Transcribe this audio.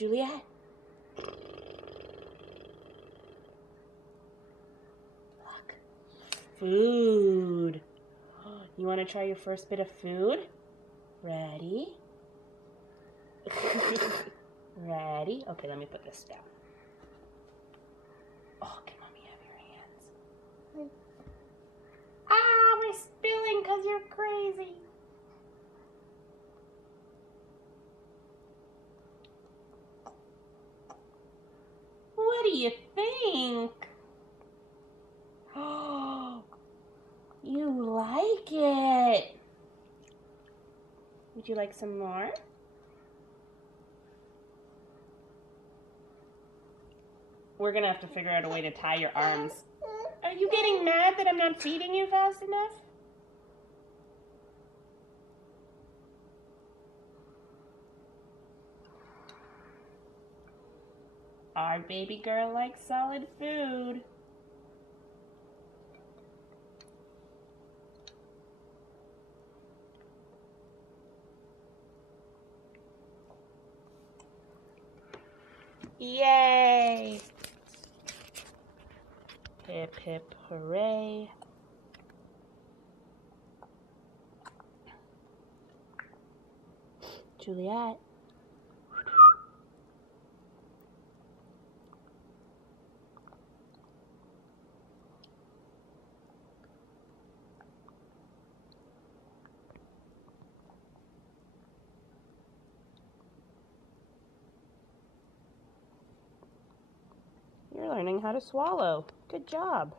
Juliet. Look. Food. You want to try your first bit of food? Ready? Ready? Okay, let me put this down. Oh, can Mommy have your hands? Ah, we're spilling because you're crazy. What do you think? Oh, you like it. Would you like some more? We're gonna have to figure out a way to tie your arms. Are you getting mad that I'm not feeding you fast enough? Our baby girl likes solid food. Yay! Hip hip hooray. Juliet. You're learning how to swallow. Good job.